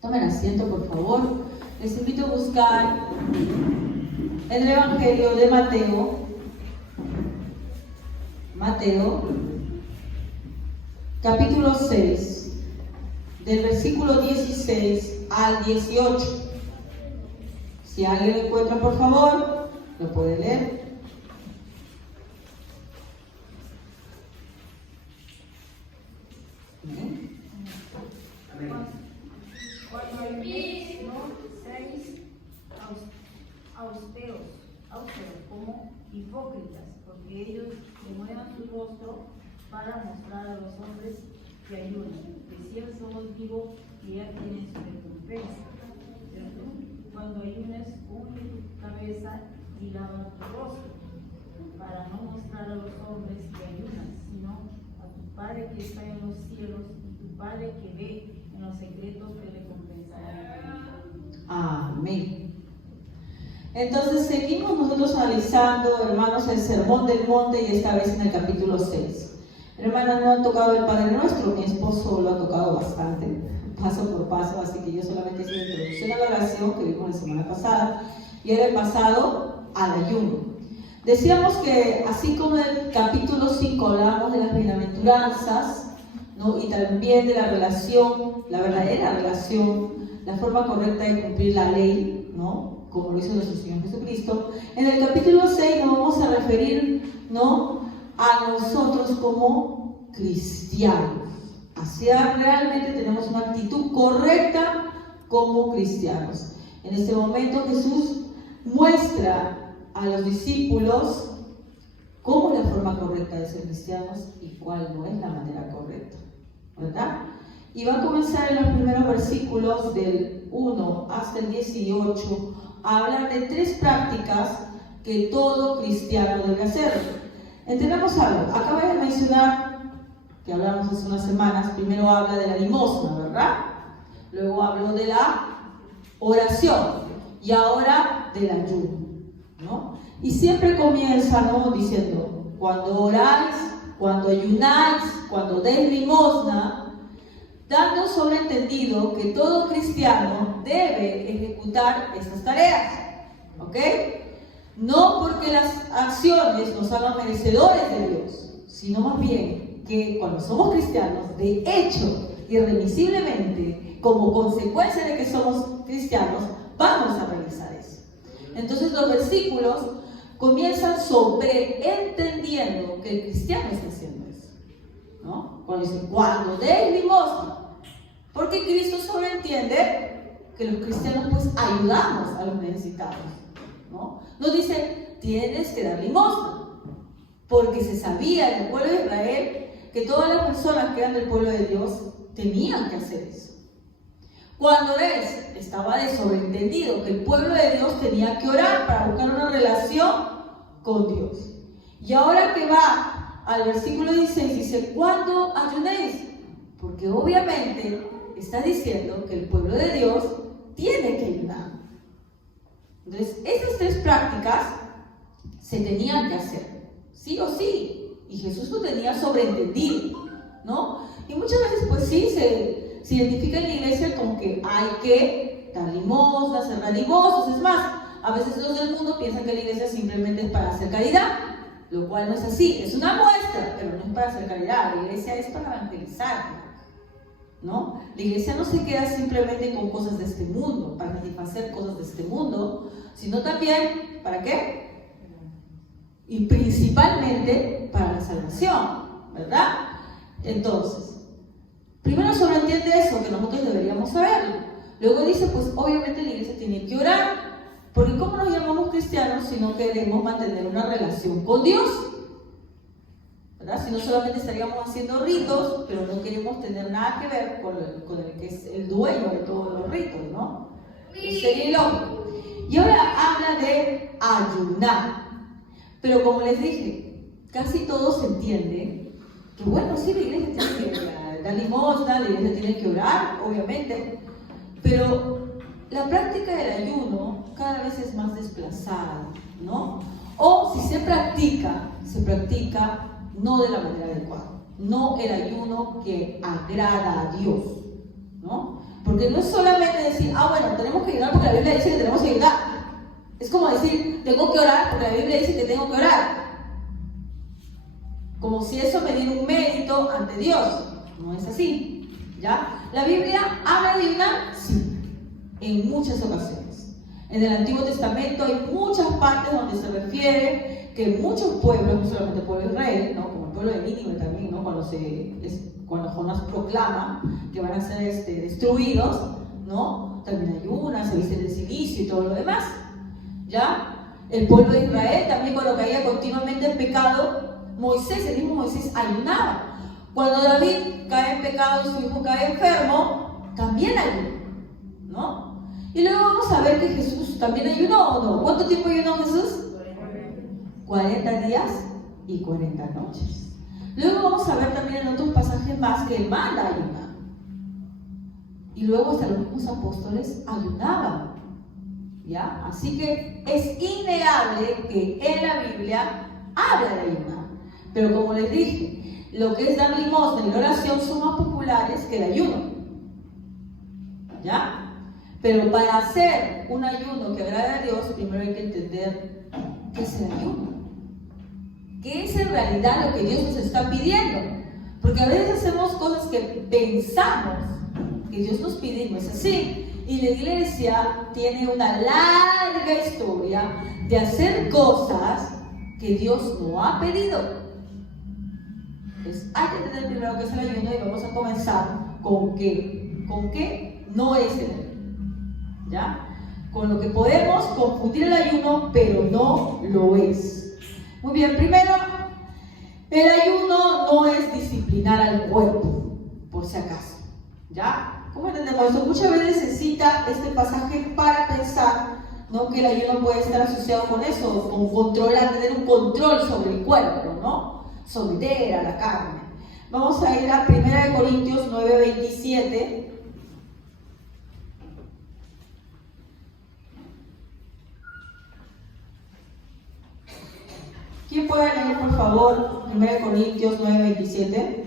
Tomen asiento, por favor. Les invito a buscar el Evangelio de Mateo, capítulo 6, del versículo 16 al 18. Si alguien lo encuentra, por favor, lo puede leer. Cuando hay no seáis austeros como hipócritas, porque ellos demuevan su rostro para mostrar a los hombres que ayunan. De cierto os digo que ya tienen su recompensa. ¿Cierto? Cuando ayunes, unge tu cabeza y lava tu rostro, para no mostrar a los hombres que ayunan, sino a tu Padre que está en los cielos, y tu Padre que ve en los secretos te recompensará. Amén. Entonces seguimos nosotros analizando, hermanos, el Sermón del Monte, y esta vez en el capítulo 6. Hermanos, no han tocado el Padre Nuestro, mi esposo lo ha tocado bastante, paso por paso, así que yo solamente hice la introducción a la oración que vimos la semana pasada, y ahora he pasado al ayuno. Decíamos que así como en el capítulo 5 hablábamos de las bienaventuranzas, ¿no? Y también de la relación, la verdadera relación, la forma correcta de cumplir la ley, ¿no? Como lo hizo nuestro Señor Jesucristo. En el capítulo 6 nos vamos a referir, ¿no?, a nosotros como cristianos. Hacia realmente tenemos una actitud correcta como cristianos. En este momento Jesús muestra a los discípulos cómo es la forma correcta de ser cristianos y cuál no es la manera correcta, ¿verdad? Y va a comenzar en los primeros versículos del 1 hasta el 18 a hablar de 3 prácticas que todo cristiano debe hacer. Entendamos algo. Acabo de mencionar, que hablamos hace unas semanas, primero habla de la limosna, ¿verdad? Luego habló de la oración y ahora del ayuno, ¿no? Y siempre comienza, ¿no?, diciendo, cuando oráis, cuando ayunáis, cuando deis limosna, dando sobreentendido que todo cristiano debe ejecutar estas tareas, ¿ok? No porque las acciones nos hagan merecedores de Dios, sino más bien que cuando somos cristianos, de hecho, irremisiblemente, como consecuencia de que somos cristianos, vamos a realizar eso. Entonces los versículos comienzan sobreentendiendo que el cristiano está haciendo eso, ¿no? Cuando dice, cuando deis limosna, porque Cristo sobreentiende que los cristianos pues ayudamos a los necesitados, ¿no? Nos dice, tienes que dar limosna, porque se sabía en el pueblo de Israel que todas las personas que eran del pueblo de Dios tenían que hacer eso. Cuando estaba de sobreentendido que el pueblo de Dios tenía que orar para buscar una relación con Dios. Y ahora que va al versículo 16, dice, ¿cuándo ayunéis? Porque obviamente está diciendo que el pueblo de Dios tiene que ayunar. Entonces, esas 3 prácticas se tenían que hacer, sí o sí, y Jesús lo tenía sobreentendido, ¿no? Y muchas veces, pues sí, se identifica en la iglesia como que hay que dar limosnas, ser dadivosos. Es más, a veces los del mundo piensan que la iglesia simplemente es para hacer caridad, lo cual no es así, es una muestra, pero no es para hacer caridad, la iglesia es para evangelizar, ¿no? La iglesia no se queda simplemente con cosas de este mundo, para satisfacer cosas de este mundo, sino también, ¿para qué? Y principalmente para la salvación, ¿verdad? Entonces, primero sobreentiende eso, que nosotros deberíamos saberlo. Luego dice, pues obviamente la iglesia tiene que orar, porque ¿cómo nos llamamos cristianos si no queremos mantener una relación con Dios? ¿Verdad? Si no, solamente estaríamos haciendo ritos, pero no queremos tener nada que ver con el que es el dueño de todos los ritos, ¿no? Sería ilógico. Y ahora habla de ayunar. Pero como les dije, casi todos entienden que, bueno, sí, la iglesia tiene que dar limosna, la iglesia tiene que orar, obviamente, pero la práctica del ayuno cada vez es más desplazada, ¿no? O si se practica no de la manera adecuada, no el ayuno que agrada a Dios, ¿no? Porque no es solamente decir, bueno, tenemos que ayunar porque la Biblia dice que tenemos que ayunar. Es como decir, tengo que orar porque la Biblia dice que tengo que orar. Como si eso me diera un mérito ante Dios. No es así, ¿ya? ¿La Biblia habla de ayunar? Sí, en muchas ocasiones. En el Antiguo Testamento hay muchas partes donde se refiere que muchos pueblos, no solamente el pueblo de Israel, ¿no? Como el pueblo de Nínive también, ¿no? Cuando Jonás proclama que van a ser destruidos, ¿no? También ayunan, se visten de silicio y todo lo demás, ¿ya? El pueblo de Israel también, cuando caía continuamente en pecado, el mismo Moisés ayunaba. Cuando David cae en pecado y su hijo cae enfermo, también ayunó, ¿no? Y luego vamos a ver que Jesús también ayunó, ¿o no? ¿Cuánto tiempo ayunó Jesús? 40 días y 40 noches. Luego vamos a ver también en otros pasajes más que él manda a ayunar. Y luego hasta los mismos apóstoles ayunaban, ¿ya? Así que es innegable que en la Biblia habla de ayunar. Pero como les dije, lo que es dar limosna y la oración son más populares que el ayuno, ¿ya? Pero para hacer un ayuno que agrade a Dios, primero hay que entender qué es el ayuno. ¿Qué es en realidad lo que Dios nos está pidiendo? Porque a veces hacemos cosas que pensamos que Dios nos pide y no es así. Y la iglesia tiene una larga historia de hacer cosas que Dios no ha pedido. Entonces hay que entender primero qué es el ayuno y vamos a comenzar con qué no es el ayuno, ¿ya? Con lo que podemos confundir el ayuno, pero no lo es. Muy bien, primero, el ayuno no es disciplinar al cuerpo, por si acaso, ¿ya? ¿Cómo entendemos eso? Muchas veces se cita este pasaje para pensar, ¿no?, que el ayuno puede estar asociado con eso, con controlar, tener un control sobre el cuerpo, ¿no? Someter a la carne. Vamos a ir a 1 Corintios 9:27. ¿Quién puede leer, por favor, 1 Corintios 9:27?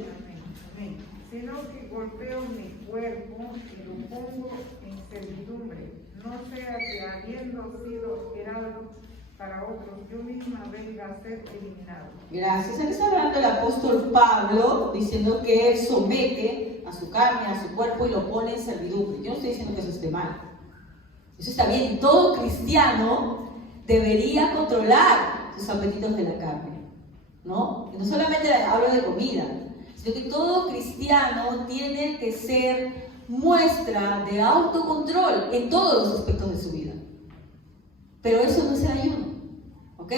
Sino que golpeo mi cuerpo y lo pongo en servidumbre, no sea que habiendo sido heraldo para otros, yo misma venga a ser eliminado. Gracias. Aquí está hablando el apóstol Pablo, diciendo que él somete a su carne, a su cuerpo y lo pone en servidumbre. Yo no estoy diciendo que eso esté mal. Eso está bien. Todo cristiano debería controlar sus apetitos de la carne, ¿no? Y no solamente hablo de comida, sino que todo cristiano tiene que ser muestra de autocontrol en todos los aspectos de su vida. Pero eso no es el ayuno, ¿ok?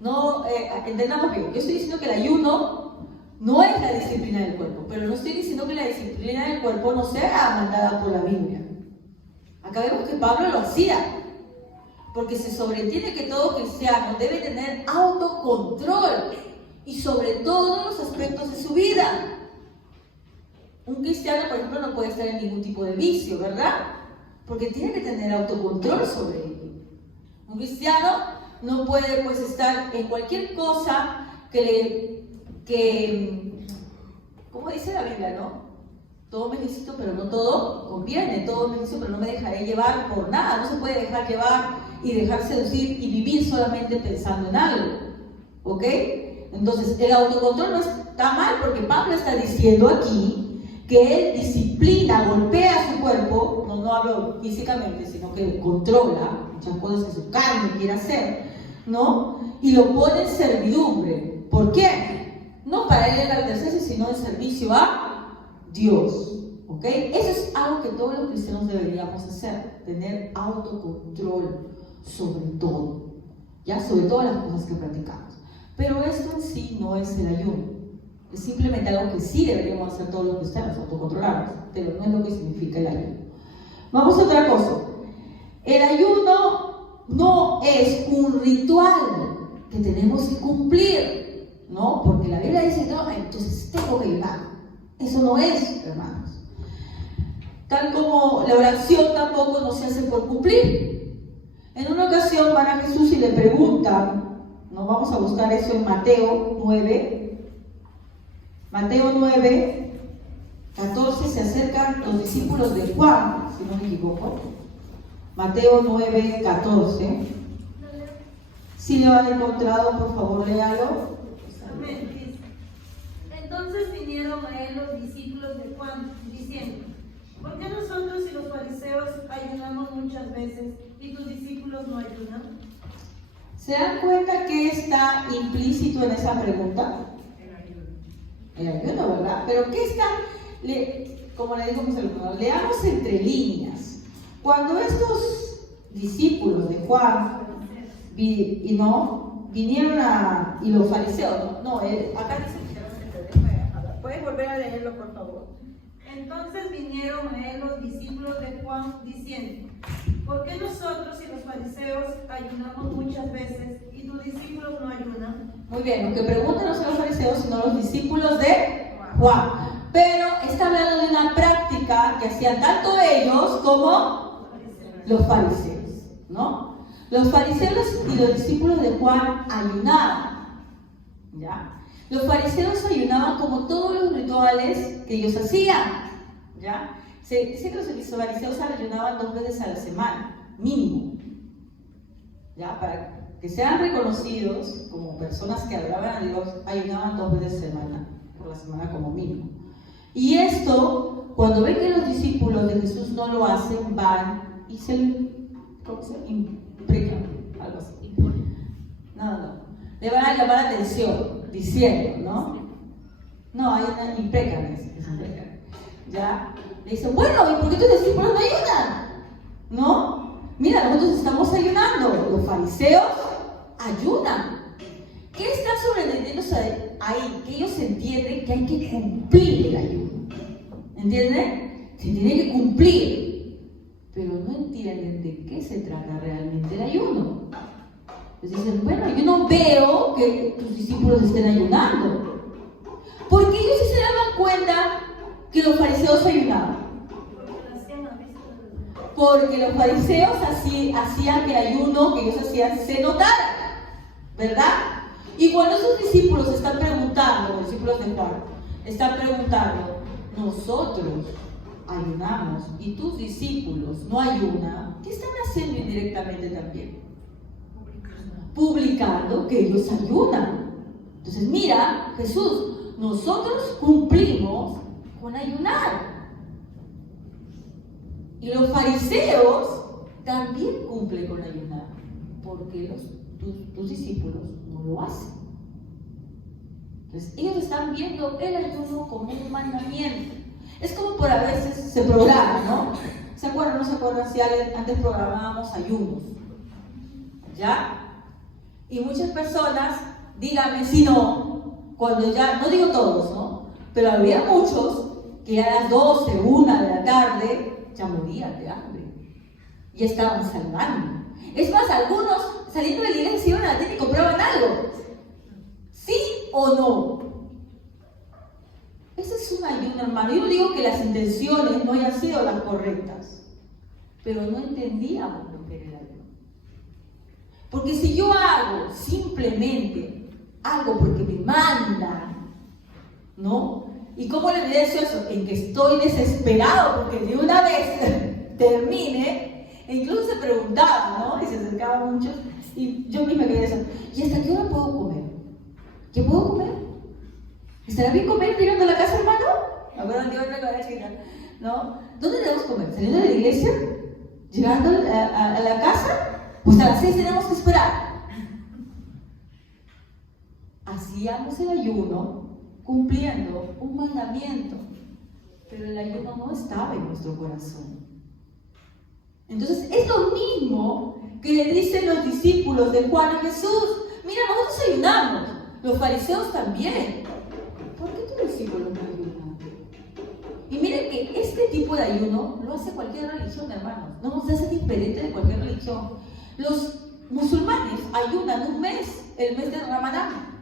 No, entendamos bien. Yo estoy diciendo que el ayuno no es la disciplina del cuerpo, pero no estoy diciendo que la disciplina del cuerpo no sea mandada por la Biblia. Acá vemos que Pablo lo hacía, porque se sobreentiende que todo cristiano debe tener autocontrol y sobre todos los aspectos de su vida. Un cristiano, por ejemplo, no puede estar en ningún tipo de vicio, ¿verdad? Porque tiene que tener autocontrol sobre ello. Un cristiano no puede, pues, estar en cualquier cosa ¿cómo dice la Biblia, no? Todo me lícito, pero no todo conviene. Todo me lícito, pero no me dejaré llevar por nada. No se puede dejar llevar y dejar seducir y vivir solamente pensando en algo, ¿ok? Entonces, el autocontrol no está mal, porque Pablo está diciendo aquí que él disciplina, golpea su cuerpo, no hablo físicamente, sino que controla muchas cosas que su carne quiere hacer, ¿no? Y lo pone en servidumbre. ¿Por qué? No para él enaltecerse, sino en servicio a Dios, ¿ok? Eso es algo que todos los cristianos deberíamos hacer, tener autocontrol sobre todo, ¿ya? Sobre todas las cosas que practicamos. Pero esto en sí no es el ayuno. Es simplemente algo que sí deberíamos hacer todos los cristianos, autocontrolarnos, pero no es lo que significa el ayuno. Vamos a otra cosa. El ayuno no es un ritual que tenemos que cumplir, ¿no? Porque la Biblia dice, no, entonces tengo que ayunar. Eso no es, hermanos. Tal como la oración tampoco no se hace por cumplir. En una ocasión van a Jesús y le preguntan, ¿no? Vamos a buscar eso en Mateo 9. Mateo 9, 14 se acercan los discípulos de Juan, si no me equivoco. Mateo 9, 14. Si lo han encontrado, por favor, léalo. Amén. Dice, entonces vinieron a él los discípulos de Juan, diciendo, ¿por qué nosotros y los fariseos ayunamos muchas veces y tus discípulos no ayunan? ¿Se dan cuenta que está implícito en esa pregunta? El ayuno, ¿verdad? Pero ¿qué está? Como le digo a mis alumnos, leamos entre líneas. Cuando estos discípulos de Juan vinieron y los fariseos, acá dice, ¿puedes volver a leerlo, por favor? Entonces vinieron a él los discípulos de Juan diciendo, ¿por qué nosotros y los fariseos ayunamos muchas veces y tus discípulos no ayunan? Muy bien, lo que preguntan no son los fariseos, sino los discípulos de Juan. Pero está hablando de una práctica que hacían tanto ellos como los fariseos, ¿no? Los fariseos y los discípulos de Juan ayunaban, ¿ya? Los fariseos ayunaban como todos los rituales que ellos hacían, ¿ya? Se dice que los fariseos ayunaban 2 veces a la semana, mínimo, ¿ya? Para que sean reconocidos como personas que adoraban a Dios, ayunaban 2 veces por la semana como mínimo. Y esto, cuando ven que los discípulos de Jesús no lo hacen, van y se imprecan, algo así. No. Le van a llamar la atención, diciendo, ¿no? Hay una imprecan, ¿ya? Le dicen, bueno, ¿y por qué tus discípulos no ayunan? ¿No? Mira, nosotros estamos ayunando, los fariseos ayunan. ¿Qué está sobreentendiéndose ahí? Que ellos entienden que hay que cumplir el ayuno. ¿Entienden? Se tiene que cumplir. Pero no entienden de qué se trata realmente el ayuno. Entonces dicen, bueno, yo no veo que tus discípulos estén ayunando. Porque ellos sí se daban cuenta que los fariseos ayunaban. Porque los fariseos hacían que el ayuno que ellos hacían se notara, ¿verdad? Y cuando esos discípulos están preguntando, los discípulos de Juan, están preguntando, nosotros ayunamos y tus discípulos no ayunan, ¿qué están haciendo indirectamente también? Publicando que ellos ayunan. Entonces, mira, Jesús, nosotros cumplimos con ayunar. Y los fariseos también cumplen con ayunar, porque tus discípulos no lo hacen. Entonces, ellos están viendo el ayuno como un mandamiento. Es como por a veces se programa, ¿no? ¿Se acuerdan? ¿No se acuerdan si antes programábamos ayunos? ¿Ya? Y muchas personas, díganme si no, cuando ya, no digo todos, ¿no? Pero había muchos que ya a las 12, 1 de la tarde ya morían de hambre. Ya estaban salvando. Es más, algunos saliendo de la iglesia iban a la tienda y compraban algo. ¿Sí o no? Ese es un ayuno, hermano. Yo no digo que las intenciones no hayan sido las correctas, pero no entendíamos lo que era el ayuno. Porque si yo hago simplemente algo porque me mandan, ¿no? ¿Y cómo le evidencio eso? En que estoy desesperado porque de una vez termine. E incluso se preguntaban, ¿no? Y se acercaban muchos. Y yo misma quería decir, ¿y hasta qué hora puedo comer? ¿Qué puedo comer? ¿Estará bien comer llegando a la casa, hermano? Me acuerdo de otra cosa chiquita, ¿no? ¿Dónde debemos comer? ¿Saliendo de la iglesia? ¿Llegando a la casa? Pues a las 6 tenemos que esperar. Hacíamos el ayuno cumpliendo un mandamiento, pero el ayuno no estaba en nuestro corazón. Entonces es lo mismo que le dicen los discípulos de Juan a Jesús. Mira, nosotros ayunamos, los fariseos también. ¿Por qué tus discípulos no ayunan? Y miren que este tipo de ayuno lo hace cualquier religión, hermanos. No nos hace diferente de cualquier religión. Los musulmanes ayunan un mes, el mes de Ramadán.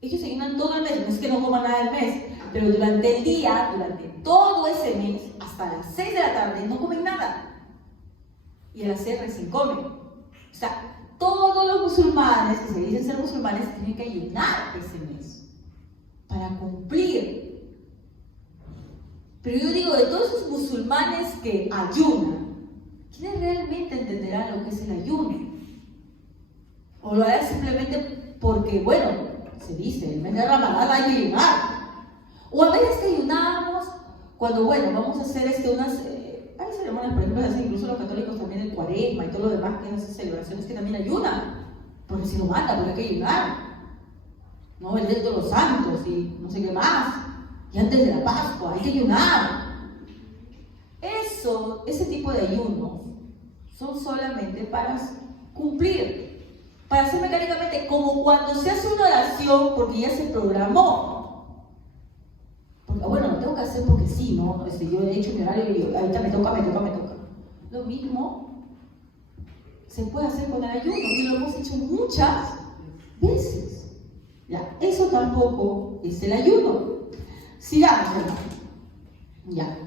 Ellos ayunan todo el mes, no es que no coman nada el mes, pero durante el día, durante todo ese mes, hasta las 6 de la tarde, no comen nada. Y a las 6 recién comen. O sea, todos los musulmanes que se dicen ser musulmanes tienen que ayunar ese mes para cumplir Pero yo digo, de todos esos musulmanes que ayunan, ¿quiénes realmente entenderán lo que es el ayuno? O lo harán simplemente porque, bueno, se dice, el mes de Ramadán hay que ayunar. O a veces que ayunamos cuando, bueno, vamos a hacer hay ceremonias, por ejemplo, hacen incluso los católicos también el Cuaresma y todo lo demás, que esas celebraciones que también ayunan. Porque si no mata, porque hay que ayunar. ¿No? El Día de todos los Santos y no sé qué más. Y antes de la Pascua, hay que ayunar. Ese tipo de ayunos son solamente para cumplir, para hacer mecánicamente, como cuando se hace una oración porque ya se programó. Porque, bueno, lo tengo que hacer porque sí, ¿no? Yo he hecho mi horario y ahorita me toca. Lo mismo se puede hacer con el ayuno y lo hemos hecho muchas veces. Ya, eso tampoco es el ayuno. Sigamos, hermano. Ya.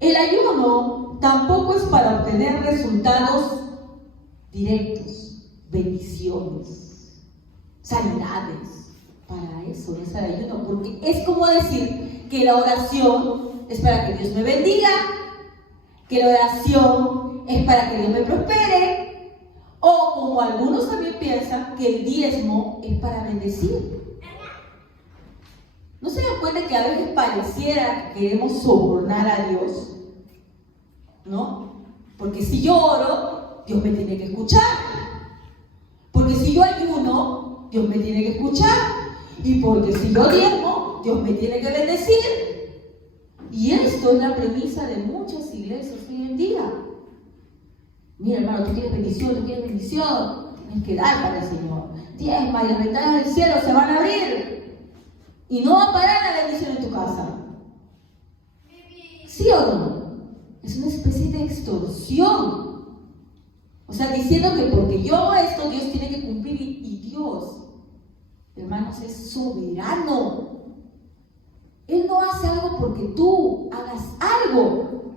El ayuno tampoco es para obtener resultados directos, bendiciones, sanidades. Para eso no es el ayuno, porque es como decir que la oración es para que Dios me bendiga, que la oración es para que Dios me prospere, o como algunos también piensan que el diezmo es para bendecir. ¿No se dan cuenta que a veces pareciera que queremos sobornar a Dios? ¿No? Porque si yo oro, Dios me tiene que escuchar. Porque si yo ayuno, Dios me tiene que escuchar. Y porque si yo diezmo, Dios me tiene que bendecir. Y esto es la premisa de muchas iglesias hoy en día. Mira, hermano, tú quieres bendición, tienes que dar para el Señor. Diezma y las ventanas del cielo se van a abrir. Y no va a parar la bendición en tu casa. ¿Sí o no? Es una especie de extorsión. O sea, diciendo que porque yo hago esto, Dios tiene que cumplir. Y Dios, hermanos, es soberano. Él no hace algo porque tú hagas algo.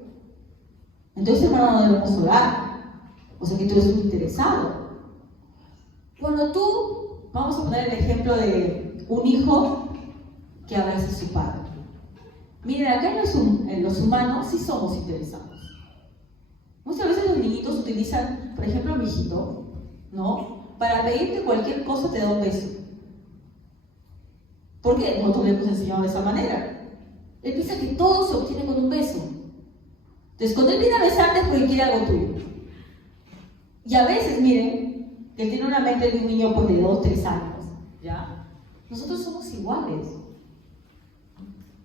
Entonces, hermano, no debemos orar. O sea, que tú eres un interesado. Cuando tú, vamos a poner el ejemplo de un hijo que abraza a su padre. Miren, acá en los humanos sí somos interesados. Muchas veces los niñitos utilizan, por ejemplo, mi hijito, ¿no? Para pedirte cualquier cosa te da un beso. ¿Por qué? Nosotros le hemos enseñado de esa manera. Él piensa que todo se obtiene con un beso. Entonces, cuando él viene a besarte es porque quiere algo tuyo. Y a veces, miren, que él tiene una mente de un niño pues, de 2, 3 años, ¿ya? Nosotros somos iguales.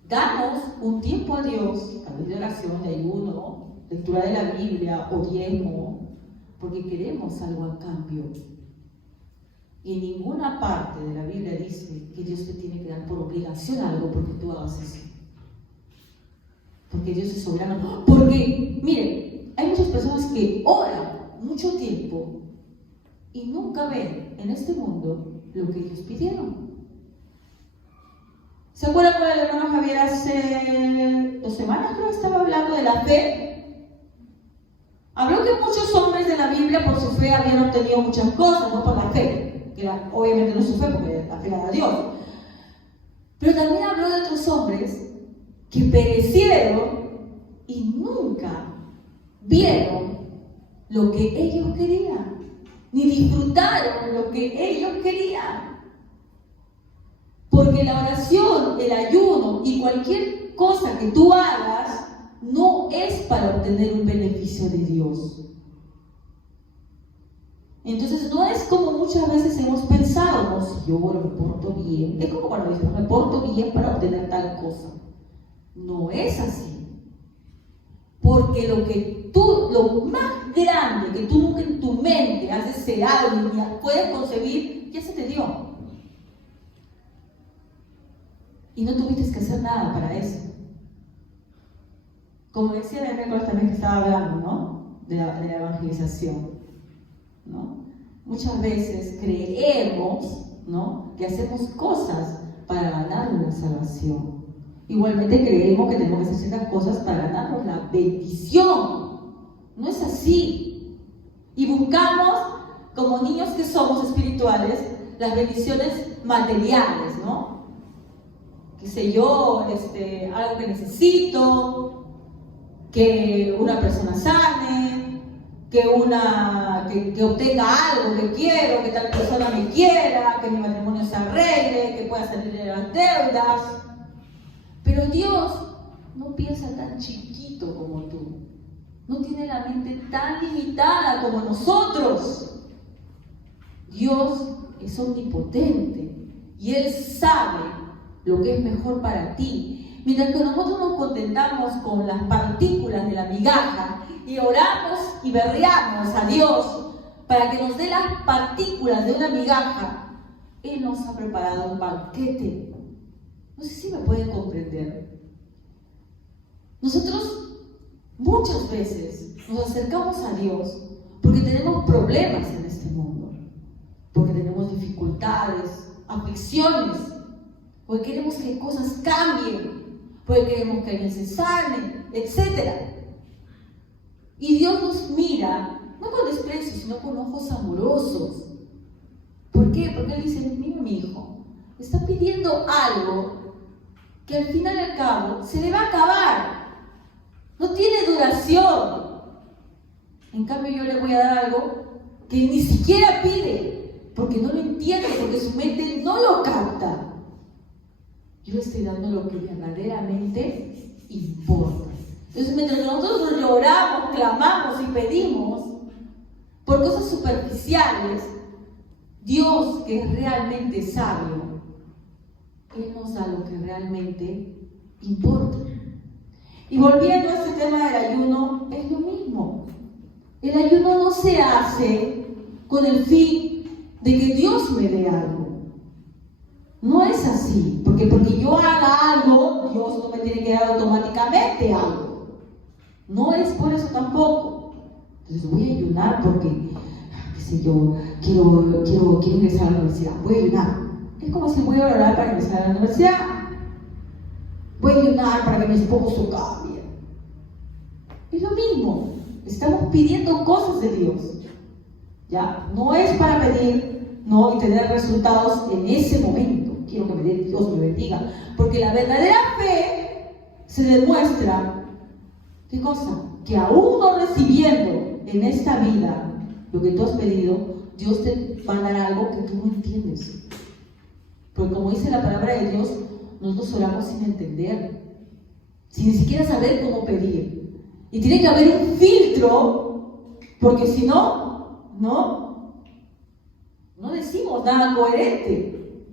Damos un tiempo a Dios, a través de oración, de ayuno, lectura de la Biblia o diezmo, porque queremos algo a cambio. Y en ninguna parte de la Biblia dice que Dios te tiene que dar por obligación algo porque tú hagas eso. Porque Dios es soberano. Porque, miren, hay muchas personas que oran mucho tiempo y nunca ven en este mundo lo que ellos pidieron. ¿Se acuerdan cuando el hermano Javier hace 2 semanas creo que estaba hablando de la fe? Habló que muchos hombres de la Biblia por su fe habían obtenido muchas cosas, no por la fe, que obviamente no su fe porque la fe era Dios. Pero también habló de otros hombres que perecieron y nunca vieron lo que ellos querían, ni disfrutaron lo que ellos querían. Porque la oración, el ayuno y cualquier cosa que tú hagas no es para obtener un beneficio de Dios. Entonces no es como muchas veces hemos pensado, no, si yo oro, me porto bien. Es como cuando decimos, me porto bien para obtener tal cosa. No es así. Porque lo más grande que tú nunca en tu mente has deseado y puedes concebir, ya se te dio. Y no tuviste que hacer nada para eso. Como decía el miércoles también que estaba hablando, ¿no? De la evangelización, ¿no? Muchas veces creemos, ¿no? Que hacemos cosas para ganar una salvación. Igualmente creemos que tenemos que hacer ciertas cosas para ganarnos la bendición. No es así. Y buscamos, como niños que somos espirituales, las bendiciones materiales, ¿no? qué sé yo, algo que necesito, que una persona sane, que obtenga algo que quiero, que tal persona me quiera, que mi matrimonio se arregle, que pueda salir de las deudas. Pero Dios no piensa tan chiquito como tú. No tiene la mente tan limitada como nosotros. Dios es omnipotente y Él sabe lo que es mejor para ti. Mientras que nosotros nos contentamos con las partículas de la migaja y oramos y berreamos a Dios para que nos dé las partículas de una migaja, Él nos ha preparado un banquete. No sé si me pueden comprender. Nosotros muchas veces nos acercamos a Dios porque tenemos problemas en este mundo, porque tenemos dificultades, aflicciones, porque queremos que cosas cambien, porque queremos que alguien se sane, etc. Y Dios nos mira, no con desprecio, sino con ojos amorosos. ¿Por qué? Porque Él dice, mira mi hijo, está pidiendo algo que al final y al cabo se le va a acabar. No tiene duración. En cambio yo le voy a dar algo que ni siquiera pide, porque no lo entiende, porque su mente no lo capta. Yo le estoy dando lo que verdaderamente importa. Entonces mientras nosotros lloramos, clamamos y pedimos por cosas superficiales, Dios, que es realmente sabio, Él nos da lo que realmente importa. Y volviendo a este tema del ayuno, es lo mismo. El ayuno no se hace con el fin de que Dios me dé algo. No es así, porque yo haga algo, Dios no me tiene que dar automáticamente algo. No es por eso tampoco. Entonces voy a ayunar porque, qué sé yo, quiero ingresar a la universidad. Voy a ayunar. Es como si voy a orar para ingresar a la universidad. Voy a ayunar para que mi esposo cambie. Es lo mismo. Estamos pidiendo cosas de Dios. ¿Ya? No es para pedir, no, y tener resultados en ese momento. Quiero que me dé Dios, me bendiga. Porque la verdadera fe se demuestra, ¿qué cosa? Que aún no recibiendo en esta vida lo que tú has pedido, Dios te va a dar algo que tú no entiendes. Porque como dice la palabra de Dios, nosotros oramos sin entender, sin ni siquiera saber cómo pedir. Y tiene que haber un filtro, porque si no decimos nada coherente.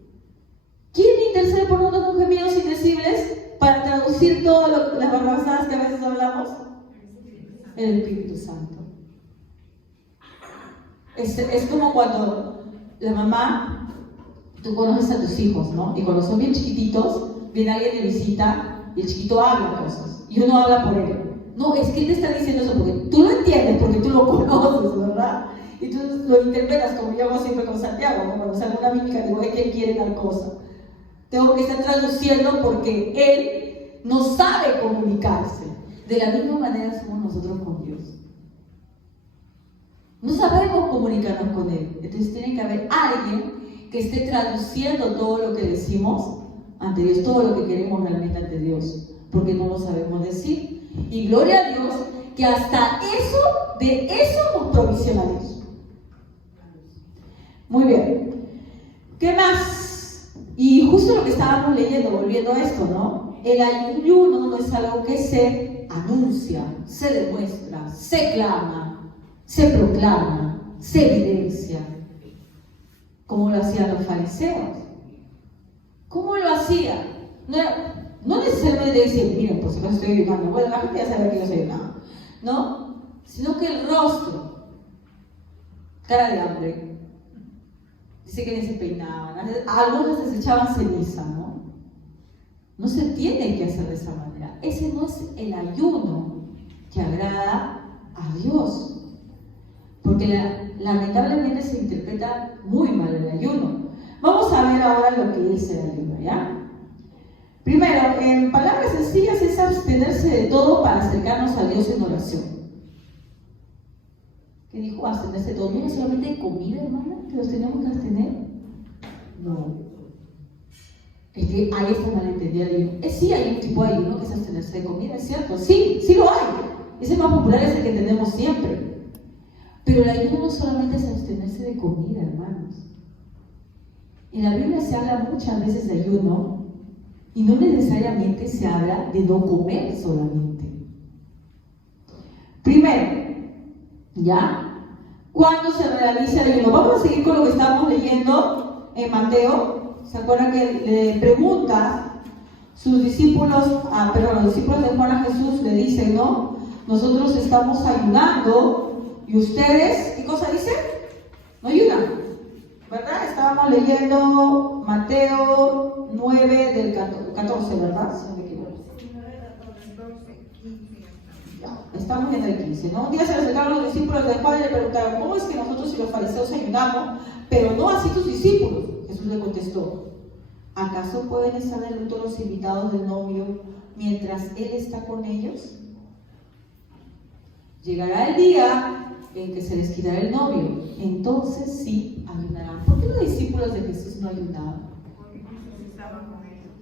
¿Quién intercede por nosotros con gemidos indecibles para traducir todas las barbasadas que a veces hablamos? El Espíritu Santo. Es como cuando la mamá, tú conoces a tus hijos, ¿no? Y cuando son bien chiquititos, viene alguien de visita y el chiquito habla cosas y uno habla por él. No, es que él te está diciendo eso porque tú lo entiendes, porque tú lo conoces, ¿verdad? Y tú lo interpretas, como yo hago siempre con Santiago, ¿no? Cuando sale una mímica, digo, es que él quiere tal cosa. Tengo que estar traduciendo porque él no sabe comunicarse. De la misma manera somos nosotros con Dios. No sabemos comunicarnos con Él. Entonces tiene que haber alguien que esté traduciendo todo lo que decimos ante Dios, todo lo que queremos realmente ante Dios, porque no lo sabemos decir. Y gloria a Dios que hasta eso, de eso nos provisiona Dios. Muy bien. ¿Qué más? Y justo lo que estábamos leyendo, volviendo a esto, ¿no? El ayuno no es algo que se anuncia, se demuestra, se clama, se proclama, se evidencia, como lo hacían los fariseos. ¿Cómo lo hacían? No necesariamente decir, miren, por supuesto estoy ayunando. Bueno, la gente ya sabe que yo estoy ayunando, ¿no? Sino que el rostro, cara de hambre. Dice que ni se peinaban, algunos les echaban ceniza, ¿no? No se tiene que hacer de esa manera. Ese no es el ayuno que agrada a Dios. Porque lamentablemente se interpreta muy mal el ayuno. Vamos a ver ahora lo que es el ayuno, ¿ya? Primero, en palabras sencillas, es abstenerse de todo para acercarnos a Dios en oración. ¿Qué dijo? Abstenerse de todo. ¿No es solamente de comida, hermana, que nos tenemos que abstener? No. Es que hay esta malentendida de ayuno. Sí, hay un tipo de ayuno que es abstenerse de comida, es cierto. Sí, sí lo hay. Es el más popular, es el que tenemos siempre. Pero el ayuno no solamente es abstenerse de comida, hermanos. En la Biblia se habla muchas veces de ayuno y no necesariamente se habla de no comer solamente. Primero, ¿ya? ¿Cuándo se realiza el ayuno? Vamos a seguir con lo que estábamos leyendo en Mateo. ¿Se acuerdan que le pregunta sus discípulos, los discípulos de Juan a Jesús le dicen, ¿no? Nosotros estamos ayunando y ustedes, ¿qué cosa dicen? No ayunan, ¿verdad? Estábamos leyendo Mateo 9 del 14, ¿verdad? Si no me equivoco. Estamos en el 15, ¿no? Un día se le acercaron los discípulos de Juan y le preguntaron, ¿cómo es que nosotros y los fariseos ayunamos, pero no así tus discípulos? Jesús le contestó, ¿acaso pueden estar de luto los invitados del novio mientras él está con ellos? Llegará el día en que se les quitará el novio, entonces sí ayunarán. ¿Por qué los discípulos de Jesús no ayunaban? Porque Jesús estaba con ellos.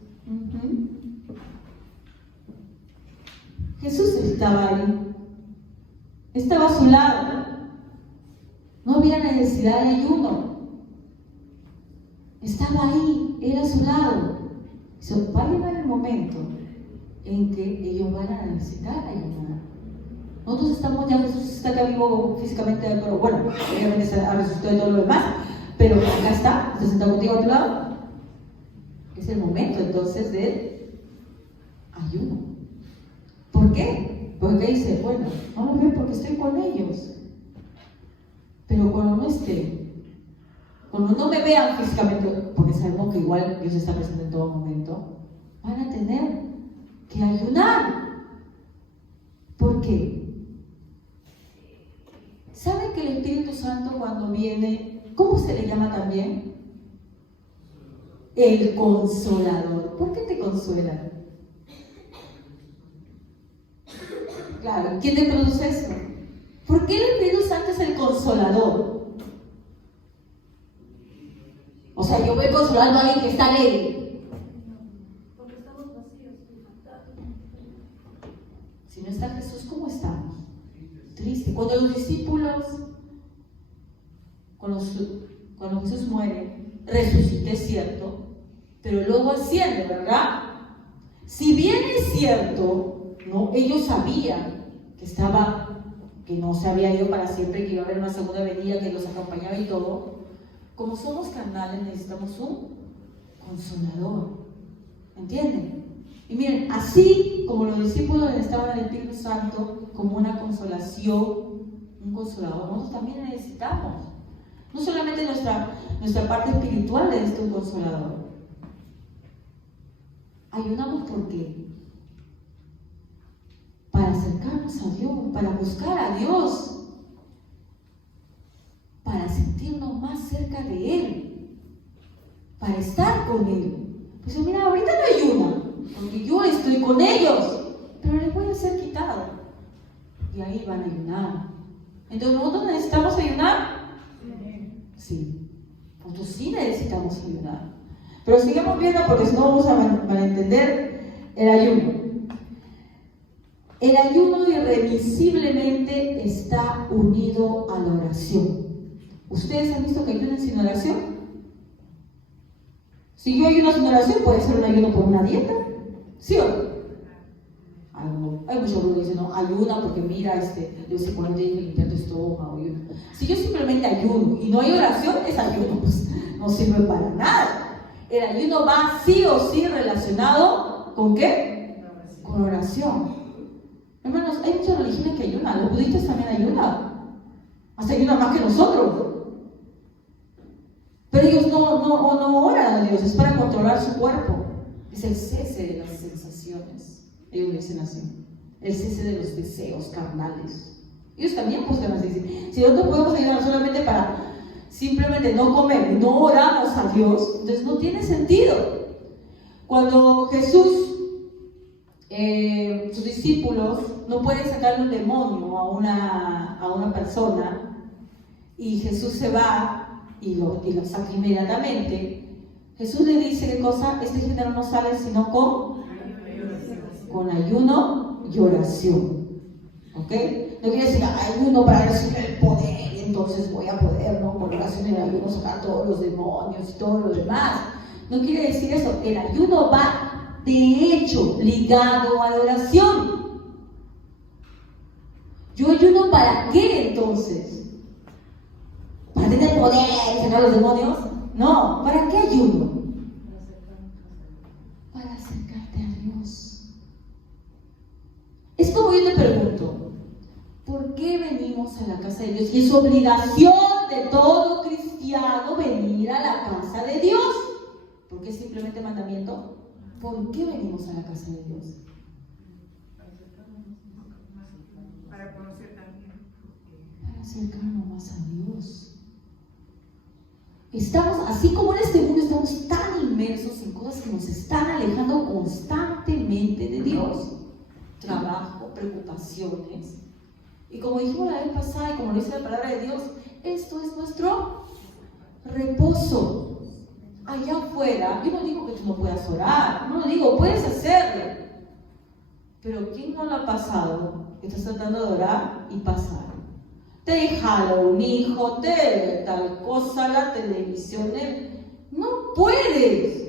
Jesús estaba ahí, estaba a su lado, no había necesidad de ayuno, estaba ahí, era a su lado. Va a llegar el momento en que ellos van a necesitar ayunar. Nosotros estamos ya, Jesús está acá vivo físicamente, pero bueno, obviamente se ha resucitado y todo lo demás, pero acá está sentado contigo a tu lado. Es el momento entonces del ayuno. ¿Por qué? Porque dice, bueno, no lo veo porque estoy con ellos. Pero cuando no esté, cuando no me vean físicamente, porque sabemos que igual Dios está presente en todo momento, van a tener que ayunar. ¿Por qué? ¿Saben que el Espíritu Santo cuando viene, cómo se le llama también? El Consolador. ¿Por qué te consuela? Claro, ¿quién te produce eso? ¿Por qué el Espíritu Santo es el Consolador? O sea, yo voy consolando a alguien que está alegre. Porque estamos vacíos. Si no está Jesús, ¿cómo estamos? Triste. Cuando los discípulos, cuando Jesús muere, resucita, es cierto, pero luego asciende, ¿verdad? Si bien es cierto, ¿no? Ellos sabían que no se había ido para siempre, que iba a haber una segunda venida que los acompañaba y todo. Como somos carnales, necesitamos un consolador. ¿Entienden? Y miren, así como los discípulos necesitaban al Espíritu Santo como una consolación, un consolador, nosotros también necesitamos. No solamente nuestra parte espiritual necesita un consolador. Ayunamos ¿por qué? Para acercarnos a Dios, para buscar a Dios, para sentirnos más cerca de Él, para estar con Él. Pues mira, ahorita no ayuno, porque yo estoy con ellos, pero les voy a ser quitado. Y ahí van a ayunar. Entonces, ¿nosotros necesitamos ayunar? Sí. Nosotros sí necesitamos ayunar. Pero sigamos viendo porque si no vamos a malentender el ayuno. El ayuno irremisiblemente está unido a la oración. ¿Ustedes han visto que ayunan sin oración? Si yo ayuno sin oración, puede ser un ayuno por una dieta. ¿Sí o no? Hay muchos que dicen, no, ayuna porque mira, yo sé cuando te dije limpiar tu estómago. Si yo simplemente ayuno y no hay oración, ese ayuno pues, no sirve para nada. El ayuno va sí o sí relacionado ¿con qué? Con oración. Hermanos, hay muchas religiones que ayunan, los budistas también ayunan. Hasta ayunan más que nosotros. Pero ellos no oran a Dios, es para controlar su cuerpo. Es el cese de las sensaciones. Ellos dicen así. El cese de los deseos carnales. Ellos también buscan así. Si nosotros podemos ayudar solamente para simplemente no comer, no oramos a Dios, entonces no tiene sentido. Cuando Jesús, sus discípulos, no pueden sacarle un demonio a una persona, y Jesús se va y lo saca inmediatamente, Jesús le dice qué cosa, este género no sale sino con ayuno y oración. ¿Ok? No quiere decir ayuno para recibir el poder y entonces voy a poder, ¿no? Por oración y ayuno sacar todos los demonios y todo lo demás. No quiere decir eso. El ayuno va de hecho ligado a la oración. ¿Yo ayuno para qué entonces? ¿Para tener poder y sacar los demonios? No. ¿Para qué ayuno? Para acercarte a Dios. Es como yo te pregunto, ¿por qué venimos a la casa de Dios? Y es obligación de todo cristiano venir a la casa de Dios. ¿Por qué es simplemente mandamiento? ¿Por qué venimos a la casa de Dios? Para conocer también. Para acercarnos más a Dios. Estamos, así como en este mundo estamos tan inmersos en cosas que nos están alejando constantemente de Dios. Trabajo, preocupaciones. Y como dijimos la vez pasada y como lo dice la palabra de Dios, esto es nuestro reposo. Allá afuera, yo no digo que tú no puedas orar, no lo digo, puedes hacerlo. Pero ¿quién no lo ha pasado? Estás tratando de orar y pasar. Te jala un hijo, te tal cosa, la televisión, no puedes.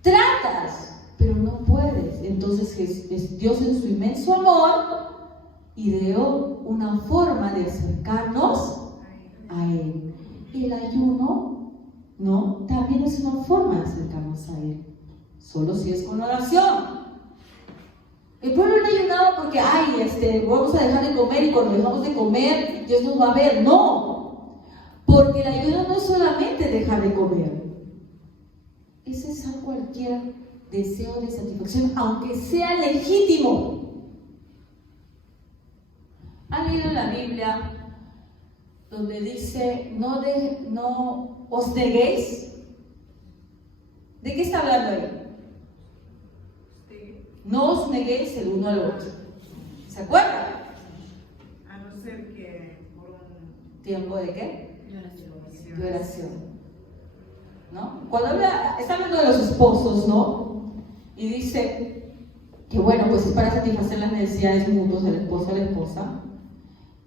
Tratas, pero no puedes. Entonces es Dios en su inmenso amor ideó una forma de acercarnos a Él. El ayuno, ¿no? También es una forma de acercarnos a Él. Solo si es con oración. El pueblo no ayunaba porque, vamos a dejar de comer y cuando dejamos de comer, Dios nos va a ver. No, porque el ayuno no es solamente dejar de comer. Es cesar cualquier deseo de satisfacción, aunque sea legítimo. ¿Han leído en la Biblia donde dice, no os neguéis? ¿De qué está hablando ahí? No os neguéis el uno al otro. ¿Se acuerdan? A no ser que por un ¿Tiempo de qué? oración. De oración. ¿No? Cuando está hablando de los esposos, ¿no? Y dice que bueno, pues es para satisfacer las necesidades mutuas del esposo a la esposa.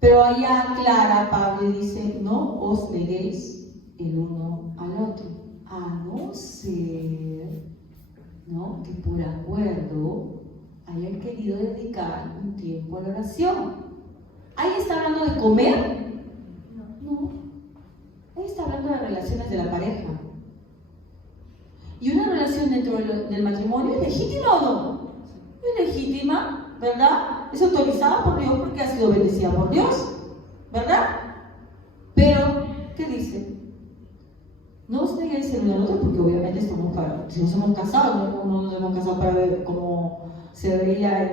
Pero allá aclara Pablo y dice, no os neguéis el uno al otro. A no ser, ¿no?, que por acuerdo hayan querido dedicar un tiempo a la oración. ¿Ahí está hablando de comer? No. Ahí está hablando de las relaciones de la pareja. ¿Y una relación dentro del matrimonio es legítima o no? Es legítima, ¿verdad? Es autorizada por Dios porque ha sido bendecida por Dios, ¿verdad? Pero, ¿qué dice? No os neguéis el uno al otro porque obviamente estamos si nos hemos casado, no nos hemos casado para ver cómo se veía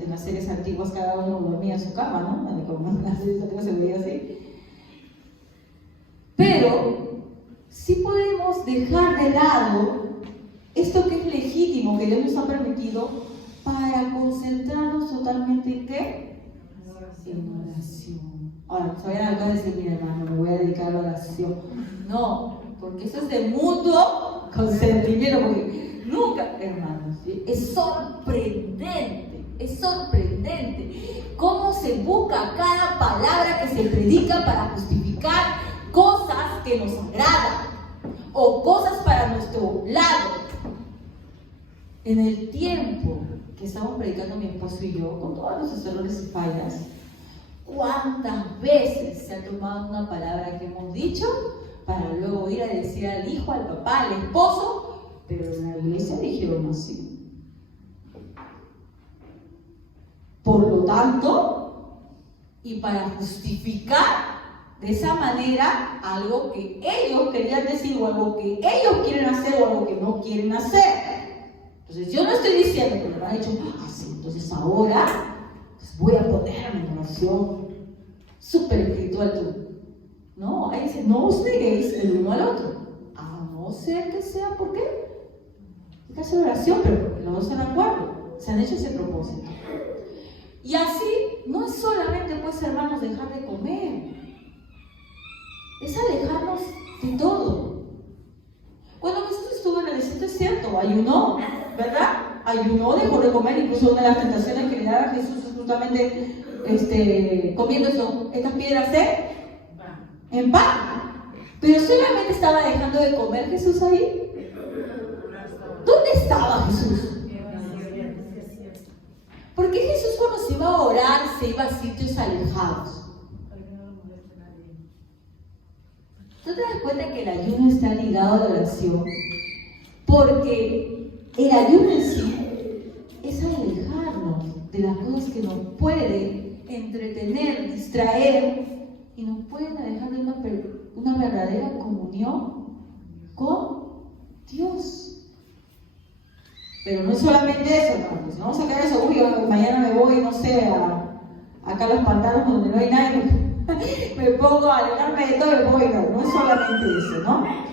en las series antiguas, cada uno dormía en su cama, ¿no? Como en las series antiguas se veía así. Pero sí podemos dejar de lado esto que es legítimo, que Dios nos ha permitido, para concentrarnos totalmente en ¿qué? En oración. Ahora, todavía acaba de decir, mira hermano, me voy a dedicar a la oración. No, porque eso es de mutuo consentimiento, porque nunca, hermanos, ¿sí? Es sorprendente cómo se busca cada palabra que se predica para justificar cosas que nos agradan o cosas para nuestro lado. En el tiempo que estamos predicando mi esposo y yo, con todos nuestros errores y fallas, ¿cuántas veces se ha tomado una palabra que hemos dicho para luego ir a decir al hijo, al papá, al esposo, pero en la iglesia dijeron así? Por lo tanto, y para justificar de esa manera algo que ellos querían decir o algo que ellos quieren hacer o algo que no quieren hacer. Entonces yo no estoy diciendo que me han dicho, sí, entonces ahora pues voy a ponerme en oración súper espiritual tú. No, ahí dice, no os neguéis el uno al otro, a no ser que sea, ¿por qué? Hay que hacer oración, pero porque los dos están de acuerdo, se han hecho ese propósito. Y así, no es solamente, pues hermanos, dejar de comer, es alejarnos de todo. esto es cierto, ayunó, ¿verdad? Ayunó, dejó de comer, incluso una de las tentaciones que le daba a Jesús es justamente comiendo estas piedras en pan. Pero solamente estaba dejando de comer Jesús ahí. ¿Dónde estaba Jesús? ¿Por qué Jesús cuando se iba a orar se iba a sitios alejados? ¿Tú te das cuenta que el ayuno está ligado a la oración? Porque el ayuno en sí es alejarnos de las cosas que nos pueden entretener, distraer y nos pueden alejar de una verdadera comunión con Dios. Pero no solamente eso, hermanos. No vamos a quedar eso, uy, mañana me voy, no sé, acá a los pantanos donde no hay nadie, me pongo a alejarme de todo, no es solamente eso, ¿no?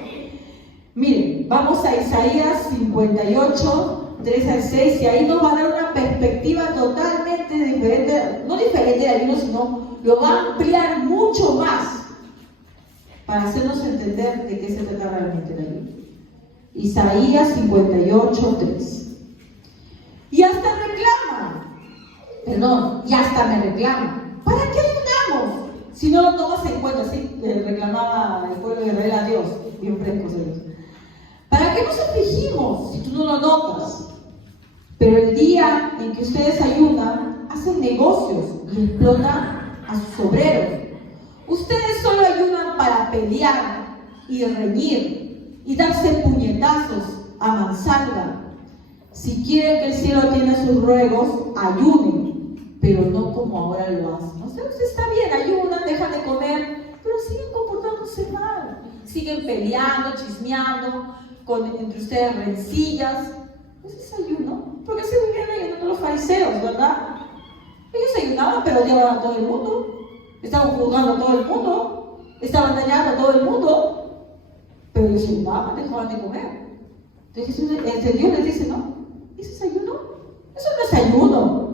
Miren, vamos a Isaías 58, 3 al 6, y ahí nos va a dar una perspectiva totalmente diferente, no diferente del ayuno, sino lo va a ampliar mucho más para hacernos entender de qué se trata realmente el ayuno. Isaías 58, 3. Y hasta me reclama. ¿Para qué ayunamos? Si no lo tomas en cuenta, así reclamaba el pueblo de Israel a Dios, bien frescos ellos. ¿Para qué nos afligimos si tú no lo notas? Pero el día en que ustedes ayunan, hacen negocios y explotan a sus obreros. Ustedes solo ayunan para pelear y reñir y darse puñetazos a mansalva. Si quieren que el cielo atienda sus ruegos, ayunen, pero no como ahora lo hacen. O sea, usted está bien, ayunan, dejan de comer, pero siguen comportándose mal. Siguen peleando, chismeando, entre ustedes rencillas. Ese es ayuno, porque se vivían ayunando los fariseos, ¿verdad? Ellos ayunaban, pero odiaban a todo el mundo. Estaban juzgando a todo el mundo. Estaban dañando a todo el mundo. Pero ellos ayunaban, dejaban de comer. Entonces Dios les dice, no, ¿eso es ayuno? Eso no es ayuno.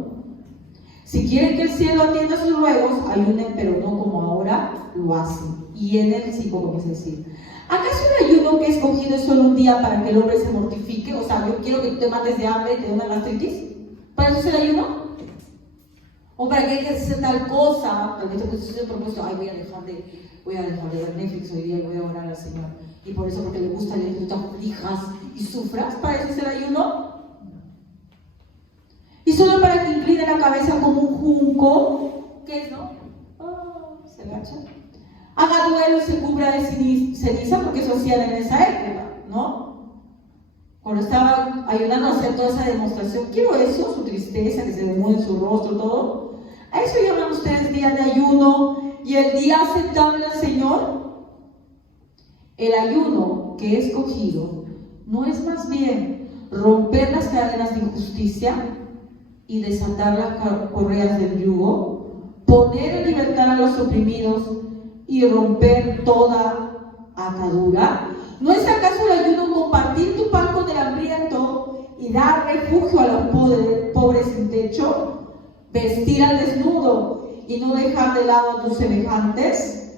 Si quieren que el cielo atienda sus ruegos, ayunen, pero no como ahora lo hacen. Y en el 5 comienza a decir, ¿acaso el ayuno que he escogido es solo un día para que el hombre se mortifique? O sea, yo quiero que tú te mates de hambre y te dé una gastritis. ¿Para eso es el ayuno? ¿O para que dejes de hacer tal cosa? Porque te pusiste el propósito, ay, voy a dejar de ver Netflix hoy día y voy a orar al Señor. Y por eso, porque le gusta leer, tú te aflijas y sufras. ¿Para eso es el ayuno? Y solo para que incline la cabeza como un junco, ¿qué es, no? Se agacha. Haga duelo y se cubra de ceniza, porque eso hacían en esa época, ¿no? Cuando estaban ayudando a hacer toda esa demostración, quiero eso, su tristeza, que se demueve en su rostro, todo. ¿A eso llaman ustedes día de ayuno y el día aceptable al Señor? El ayuno que he escogido no es más bien romper las cadenas de injusticia y desatar las correas del yugo, poner en libertad a los oprimidos y romper toda atadura. ¿No es acaso el ayuno compartir tu pan con el hambriento y dar refugio a los pobres sin techo? ¿Vestir al desnudo y no dejar de lado a tus semejantes?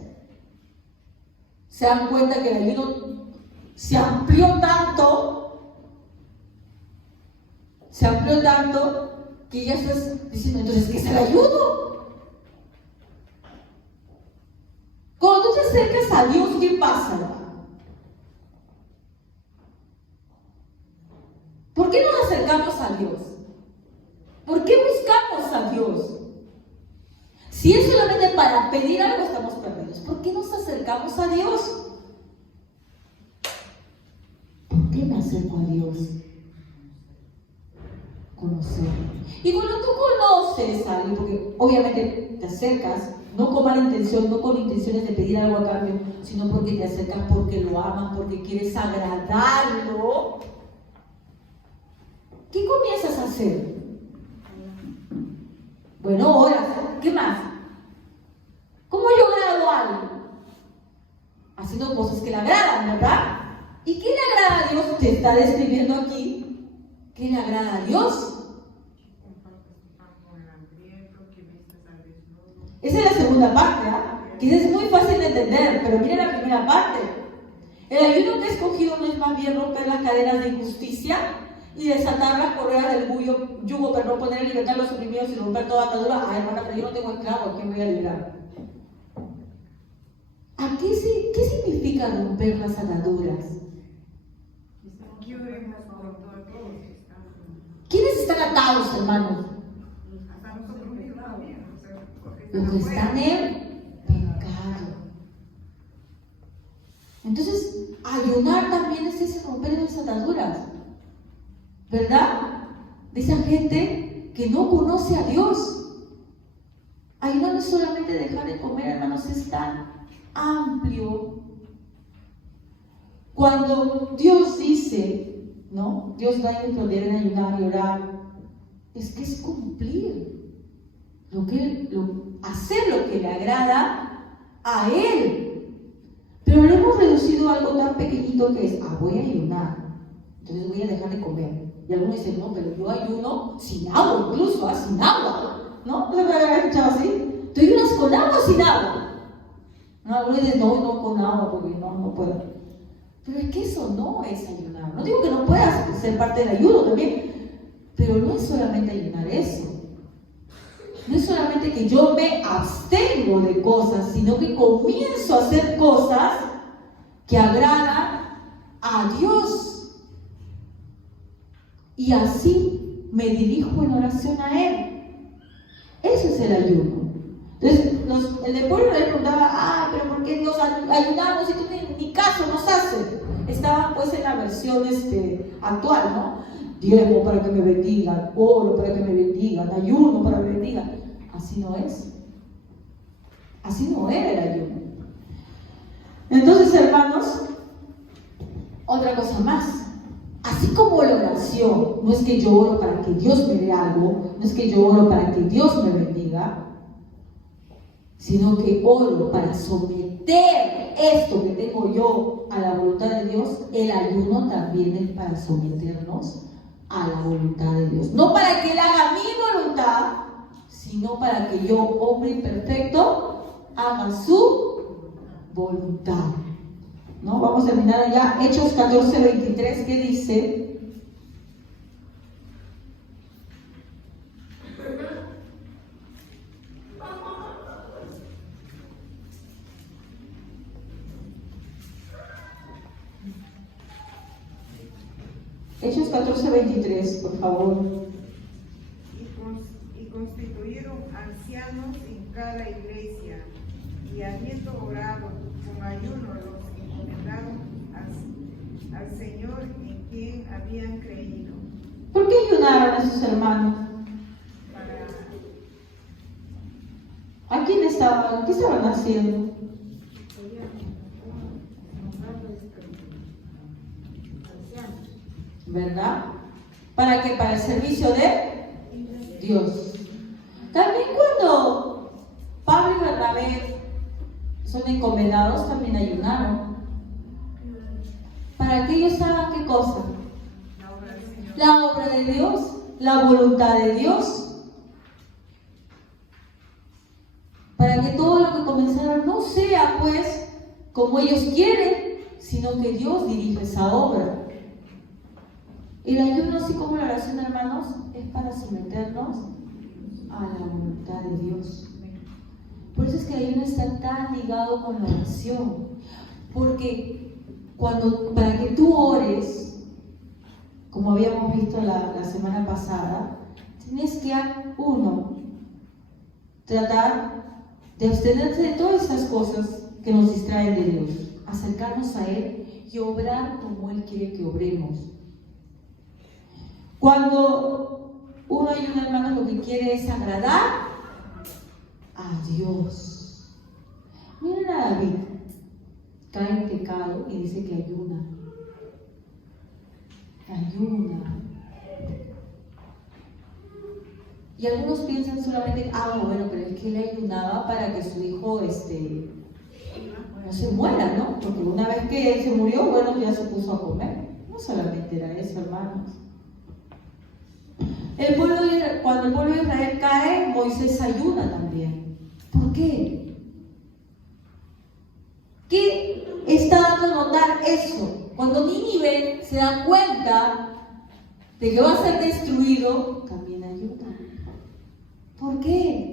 ¿Se dan cuenta que el ayuno se amplió tanto que ya estás diciendo, entonces, ¿qué es el ayuno? Cuando tú te acercas a Dios, ¿qué pasa? ¿Por qué nos acercamos a Dios? ¿Por qué buscamos a Dios? Si es solamente para pedir algo, estamos perdidos. ¿Por qué nos acercamos a Dios? ¿Por qué me acerco a Dios? Conocer. Y cuando tú conoces a alguien, porque obviamente te acercas, no con mala intención, no con intenciones de pedir algo a cambio, sino porque te acercas porque lo amas, porque quieres agradarlo. ¿Qué comienzas a hacer? Bueno, oras, ¿qué más? ¿Cómo yo agrado a alguien? Haciendo cosas que le agradan, ¿verdad? ¿Y qué le agrada a Dios? Te está describiendo aquí. ¿Qué le agrada a Dios? Esa es la segunda parte, ¿eh? Quizás es muy fácil de entender, pero mira la primera parte. El ayuno que he escogido no es más bien romper las cadenas de injusticia y desatar las correas del yugo para no poner en libertad a los oprimidos y romper toda atadura. Ay, hermana, pero yo no tengo esclavo, ¿a quién voy a librar? ¿Qué significa romper las ataduras? Que oremos por todos que están, ¿Quiénes están atados, hermanos? hasta nosotros mismos también, o sea, porque Los que afuera. están en pecado. Entonces, ayunar también es ese romper esas ataduras, ¿verdad? De esa gente que no conoce a Dios. Ayunar no es solamente dejar de comer, hermanos, es tan amplio. Cuando Dios dice, ¿no? Dios da el poder en ayunar y orar, es que es cumplir hacer lo que le agrada a Él. Pero lo hemos reducido a algo tan pequeñito que es, voy a ayunar, entonces voy a dejar de comer. Y algunos dicen, no, pero yo ayuno sin agua, incluso, sin agua, ¿no? ¿No se puede haber escuchado así? ¿Tú ayunas con agua o sin agua? No, algunos dicen, no con agua, porque no puedo. Pero es que eso no es ayunar. No digo que no puedas ser parte del ayuno también, pero no es solamente ayunar eso. No es solamente que yo me abstengo de cosas, sino que comienzo a hacer cosas que agradan a Dios. Y así me dirijo en oración a Él. Ese es el ayuno. Entonces, el de pueblo le preguntaba, pero ¿por qué Dios ayunamos si tú ni caso nos haces? Estaban pues en la versión actual, ¿no? Diezmo para que me bendigan, oro para que me bendigan, ayuno para que me bendigan. Así no es. Así no era el ayuno. Entonces, hermanos, otra cosa más. Así como la oración, no es que yo oro para que Dios me dé algo, no es que yo oro para que Dios me bendiga, sino que oro para someter esto que tengo yo a la voluntad de Dios. El ayuno también es para someternos a la voluntad de Dios. No para que Él haga mi voluntad, sino para que yo, hombre imperfecto, haga su voluntad. ¿No? Vamos a terminar ya. Hechos 14:23, ¿qué dice? Hechos 14:23, por favor. Y constituyeron ancianos en cada iglesia, y habiendo orado con ayuno, los encomendaron al Señor en quien habían creído. ¿Por qué ayunaron a sus hermanos? ¿A quién estaban? ¿Qué estaban haciendo? ¿Verdad? ¿Para qué? Para el servicio de Dios. También cuando Pablo y Bernabé son encomendados, también ayunaron. ¿Para que ellos hagan qué cosa? La obra de Dios, la voluntad de Dios. Para que todo lo que comenzaron no sea pues como ellos quieren, sino que Dios dirige esa obra. El ayuno, así como la oración, hermanos, es para someternos a la voluntad de Dios. Por eso es que el ayuno está tan ligado con la oración. Porque para que tú ores, como habíamos visto la semana pasada, tienes que, tratar de abstenerse de todas esas cosas que nos distraen de Dios, acercarnos a Él y obrar como Él quiere que obremos. Cuando uno ayuna, hermano, lo que quiere es agradar a Dios. Miren a David, cae en pecado y dice que ayuna. Y algunos piensan solamente, bueno, pero es que él ayunaba para que su hijo no se muera, ¿no? Porque una vez que él se murió, bueno, ya se puso a comer. No solamente era eso, hermanos. Cuando el pueblo de Israel cae, Moisés ayuna también. ¿Por qué? ¿Qué está empezando a notar eso. Cuando Nínive se da cuenta de que va a ser destruido, también ayuda. ¿Por qué?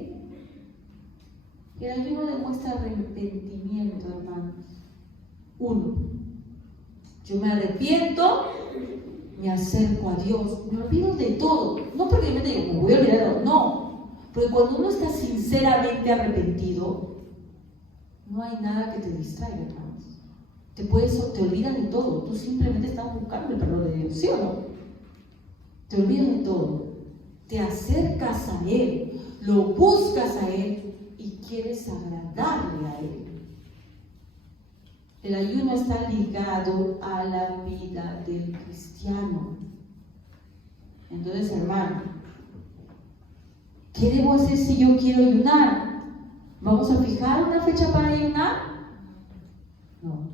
El ayuno demuestra arrepentimiento, hermanos. 1. Yo me arrepiento, me acerco a Dios, me olvido de todo. No porque yo me digo, me voy a olvidar de todo, no. Porque cuando uno está sinceramente arrepentido, no hay nada que te distraiga, hermanos. Te olvidas de todo. Tú simplemente estás buscando el perdón de Dios, ¿sí o no? Te olvidas de todo. Te acercas a Él, lo buscas a Él y quieres agradarle a Él. El ayuno está ligado a la vida del cristiano. Entonces, hermano, ¿qué debo hacer si yo quiero ayunar? ¿Vamos a fijar una fecha para ayunar? No.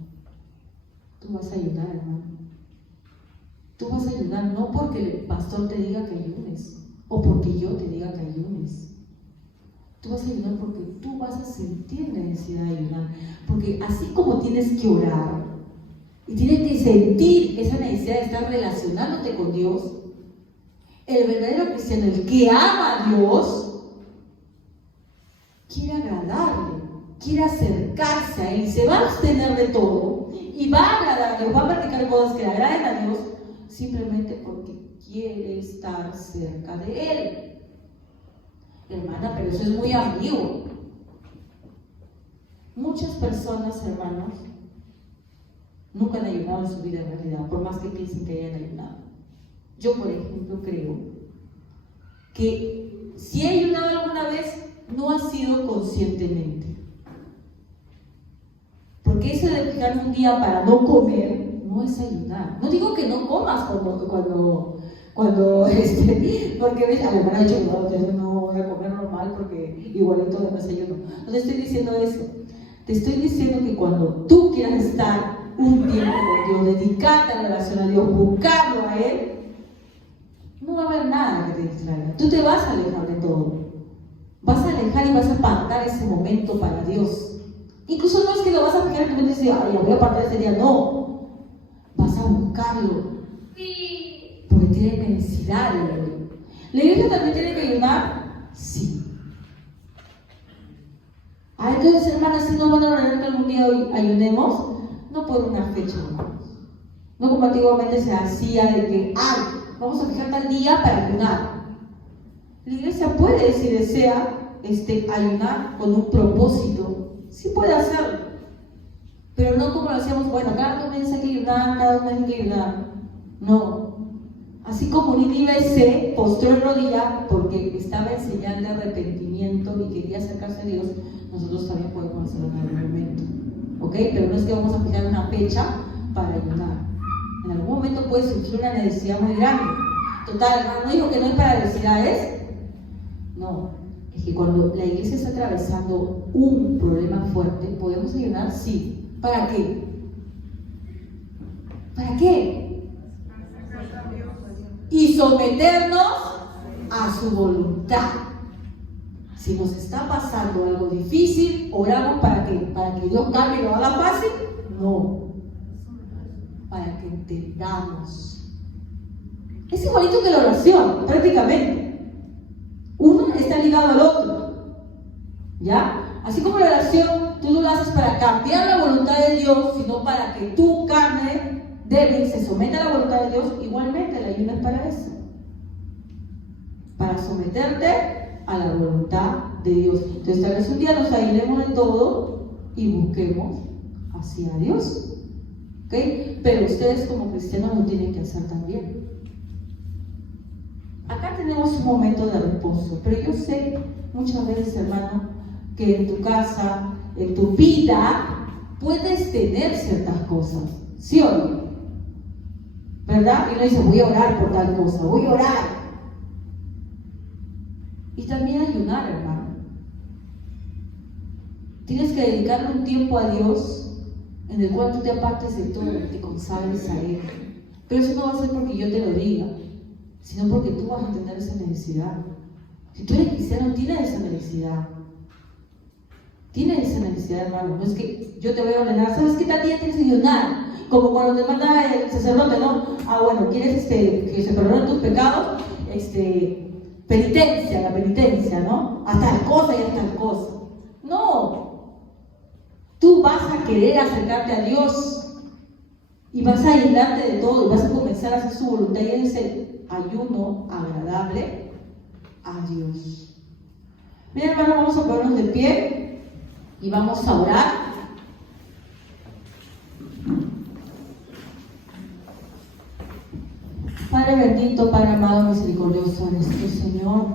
Tú vas a ayunar, hermano. Tú vas a ayunar no porque el pastor te diga que ayunes o porque yo te diga que ayunes. Tú vas a ayunar porque tú vas a sentir la necesidad de ayunar. Porque así como tienes que orar y tienes que sentir esa necesidad de estar relacionándote con Dios, el verdadero cristiano, el que ama a Dios, quiere agradarle, quiere acercarse a Él y se va a abstener de todo y va a agradar a Dios, va a practicar cosas que le agraden a Dios simplemente porque quiere estar cerca de Él. Hermana, pero eso es muy ambiguo. Muchas personas, hermanos, nunca han ayunado en su vida en realidad, por más que piensen que hayan ayunado. Yo, por ejemplo, creo que si he ayunado alguna vez, no ha sido conscientemente. Porque eso de fijar un día para no comer, no es ayunar. No digo que no comas porque ves, a mi hermana ha dicho, no voy a comer normal porque igualito de desayuno. No te estoy diciendo eso. Te estoy diciendo que cuando tú quieras estar un tiempo con Dios, dedicarte a la relación a Dios, buscarlo a Él, no va a haber nada que te distraiga. Tú te vas a alejar de todo. Vas a alejar y vas a apartar ese momento para Dios. Incluso no es que lo vas a fijar en tu mente y decir, ay, voy a apartar ese día. No. Vas a buscarlo. Porque tiene necesidad de Él. ¿La iglesia también tiene que ayunar? Sí. Entonces, hermanas, si no van a ordenar que algún día hoy ayunemos, no por una fecha, hermanos. No como antiguamente se hacía de que, vamos a fijar tal día para ayunar. La iglesia puede, si desea, ayunar con un propósito. Sí puede hacerlo. Pero no como lo hacíamos, bueno, cada mes hay que ayunar, cada mes hay que ayunar. No. Así como Nínive se postró en rodilla porque estaba en señal de arrepentimiento y quería acercarse a Dios, nosotros también podemos hacerlo en algún momento. ¿Ok? Pero no es que vamos a fijar una fecha para ayunar. En algún momento puede surgir una necesidad muy grande. Total, no digo que no hay para necesidades. No, es que cuando la iglesia está atravesando un problema fuerte, ¿podemos ayunar? Sí. ¿Para qué? ¿Para qué? Y someternos a su voluntad. Si nos está pasando algo difícil, oramos para que Dios cambie y lo haga fácil. No, para que entendamos. Es igualito que la oración, prácticamente. Uno está ligado al otro, ¿ya? Así como la oración, tú no la haces para cambiar la voluntad de Dios, sino para que tu carne débil se someta a la voluntad de Dios. Igualmente, el ayuno es para eso, para someterte a la voluntad de Dios. Entonces, tal vez un día nos ayunemos de todo y busquemos hacia Dios, ¿ok? Pero ustedes como cristianos lo tienen que hacer también. Acá tenemos un momento de reposo, pero yo sé muchas veces, hermano, que en tu casa, en tu vida, puedes tener ciertas cosas, ¿sí o no? ¿Verdad? Y uno dice, voy a orar por tal cosa, voy a orar. Y también ayunar, hermano. Tienes que dedicarle un tiempo a Dios en el cual tú te apartes de todo y te consagres a Él. Pero eso no va a ser porque yo te lo diga, sino porque tú vas a tener esa necesidad. Si tú eres cristiano, tienes esa necesidad. Tienes esa necesidad. necesidad, hermano. No es que yo te voy a ordenar, ¿sabes qué tal día tienes que ayunar? Como cuando te manda el sacerdote, ¿no? Ah, bueno, ¿quieres que se perdonen tus pecados? Penitencia, la penitencia, ¿no? A tal cosa y a tal cosa. No. Tú vas a querer acercarte a Dios y vas a aislarte de todo y vas a comenzar a hacer su voluntad y es el ayuno agradable a Dios. Bien, hermano, vamos a ponernos de pie y vamos a orar. Padre bendito, Padre amado, misericordioso eres tú, Señor.